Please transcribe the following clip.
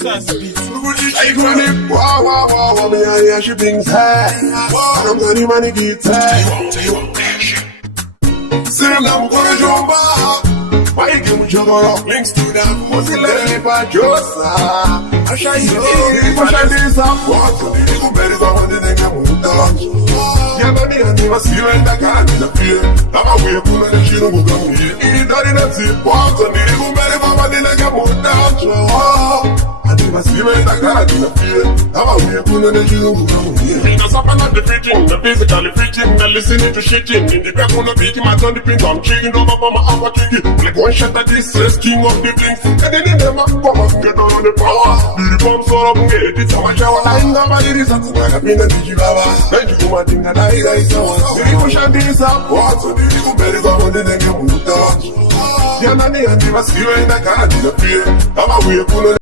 I run it, wow, wow, wow, me and HASHBLINGS high. I'm gonna money get tight. Say I'm gonna jump up. Why give me jump up? Links to that. What's it let me for Josa? I shall you, kushandisa. What? You better go on the neck and move down. Yeah, but me and you see when that can't disappear. I'm away from the shit of the here. If that is it, what's on it? You better go on the neck and move down. I see when that can't disappear. I'm away from the shit of the here. Because I'm not defeating, the physically preaching, and listening to shitting. In the back on the beat, my turn the pin, I'm kicking over for my upper kicking. Like one shot at this, says king of the things. And then in the map, come and get on the power. The bombs are up, get it, I'm a shower. I'm not my ladies, I'm like a pin and the jibaba. Thank you for my thing that I someone. The kushandisa, what? So the little better go on the neck and move down. Yeah, man, I never see when I can't disappear. I'm away from